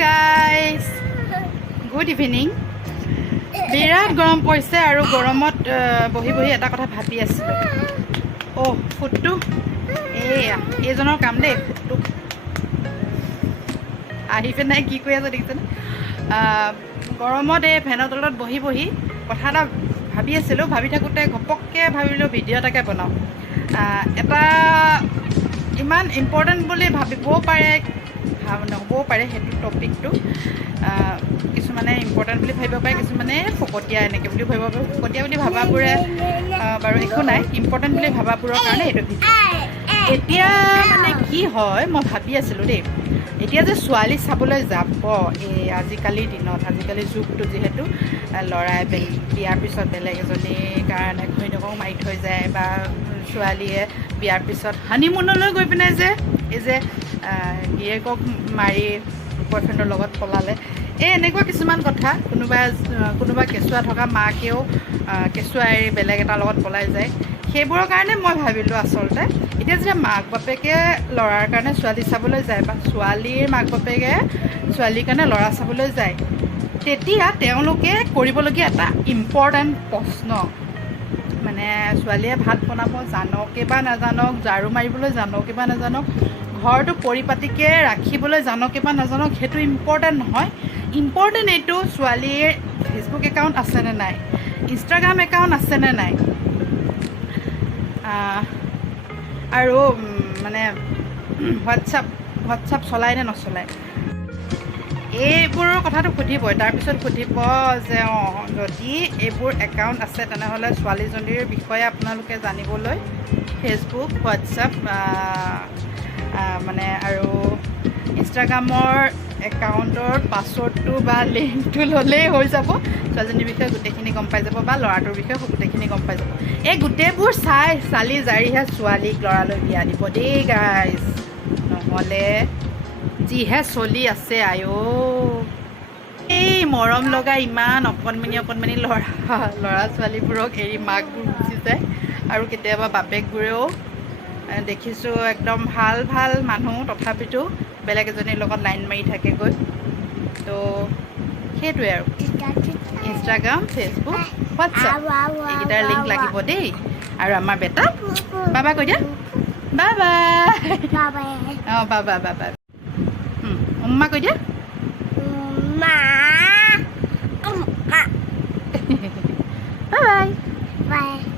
guys good evening বিৰাট গৰম পৰিছে আৰু গৰমত বহি বহি এটা কথা ভাবি আছিলোঁ ফুটটো এইজনৰ কাম দেই ফুটটো আহি পেলাই কি কৰি আছে দেখিছেনে গৰমত এই ফেনৰ তলত বহি বহি কথা এটা ভাবি আছিলোঁ ভাবি থাকোঁতে ঘপককৈ ভাবিলোঁ ভিডিঅ' এটাকে বনাওঁ এটা ইমান ইম্পৰ্টেণ্ট বুলি ভাবিবও পাৰে নহ'বও পাৰে সেইটো টপিকটো কিছুমানে ইম্পৰ্টেণ্ট বুলি ভাবিব পাৰে কিছুমানে ফকতীয়া এনেকৈ বুলি ভাবিব পাৰে ফকতীয়া বুলি ভাবাবোৰে বাৰু একো নাই ইম্পৰ্টেণ্ট বুলি ভাবাবোৰৰ কাৰণে এইটো ভিডিঅ' এতিয়া মানে কি হয় মই ভাবি আছিলোঁ দেই এতিয়া যে ছোৱালী চাবলৈ যাব এই আজিকালিৰ দিনত আজিকালিৰ যুগটো যিহেতু ল'ৰাই বিয়াৰ পিছত বেলেগ এজনীৰ কাৰণে ঘৈণীয়েকক মাৰি থৈ যায় বা ছোৱালীয়ে বিয়াৰ পিছত হানিমুনলৈ গৈ পিনে যে এই যে গিৰিয়েকক মাৰি বয়ফ্ৰেণ্ডৰ লগত পলালে এনেকুৱা কিছুমান কথা কোনোবা কেঁচুৱা থকা মাকেও কেঁচুৱা এৰি বেলেগ এটাৰ লগত পলাই যায় সেইবোৰৰ কাৰণে মই ভাবিলোঁ আচলতে এতিয়া যেতিয়া মাক বাপেকে ল'ৰাৰ কাৰণে ছোৱালী চাবলৈ যায় বা ছোৱালীৰ মাক বাপেকে ছোৱালীৰ কাৰণে ল'ৰা চাবলৈ যায় তেতিয়া তেওঁলোকে কৰিবলগীয়া এটা ইম্পৰ্টেণ্ট প্ৰশ্ন মানে ছোৱালীয়ে ভাত বনাব জানকে বা নাজানক ঝাৰু মাৰিবলৈ জানকে বা নাজানক ঘৰটো পৰিপাটিকৈ ৰাখিবলৈ জানকে বা নাজানক সেইটো ইম্পৰ্টেণ্ট নহয় ইম্পৰ্টেণ্ট এইটো ছোৱালীৰ ফেচবুক একাউণ্ট আছেনে নাই ইনষ্টাগ্ৰাম একাউণ্ট আছেনে নাই আৰু মানে হোৱাটছআপ চলায় নে নচলায় এইবোৰৰ কথাটো সুধিবই তাৰপিছত সুধিব যে যদি এইবোৰ একাউণ্ট আছে তেনেহ'লে ছোৱালীজনীৰ বিষয়ে আপোনালোকে জানিবলৈ ফেচবুক হোৱাটছআপ মানে আৰু ইনষ্টাগ্ৰামৰ একাউণ্টৰ পাছৱৰ্ডটো বা লিংকটো ল'লেই হৈ যাব ছোৱালীজনীৰ বিষয়ে গোটেইখিনি গম পাই যাব বা ল'ৰাটোৰ বিষয়ে গোটেইখিনি গম পাই যাব এই গোটেইবোৰ চালি জাৰিহে ছোৱালীক ল'ৰালৈ বিয়া দিব দেই গাইজ নহ'লে যিহে চলি আছে এই মৰম লগা ইমান অকণমানি ল'ৰা ছোৱালীবোৰক এৰি মাকবোৰ গুচি যায় আৰু কেতিয়াবা বাপেকবোৰেও দেখিছোঁ একদম ভাল মানুহ তথাপিতো বেলেগ এজনীৰ লগত লাইন মাৰি থাকেগৈ তো সেইটোৱে আৰু ইনষ্টাগ্ৰাম ফেচবুক হোৱাটছআপ এইকেইটাৰ লিংক লাগিব দেই আৰু আমাৰ বেটা বাবা কৈ দিয়া বাবা উম্মা কৈ দিয়া বাই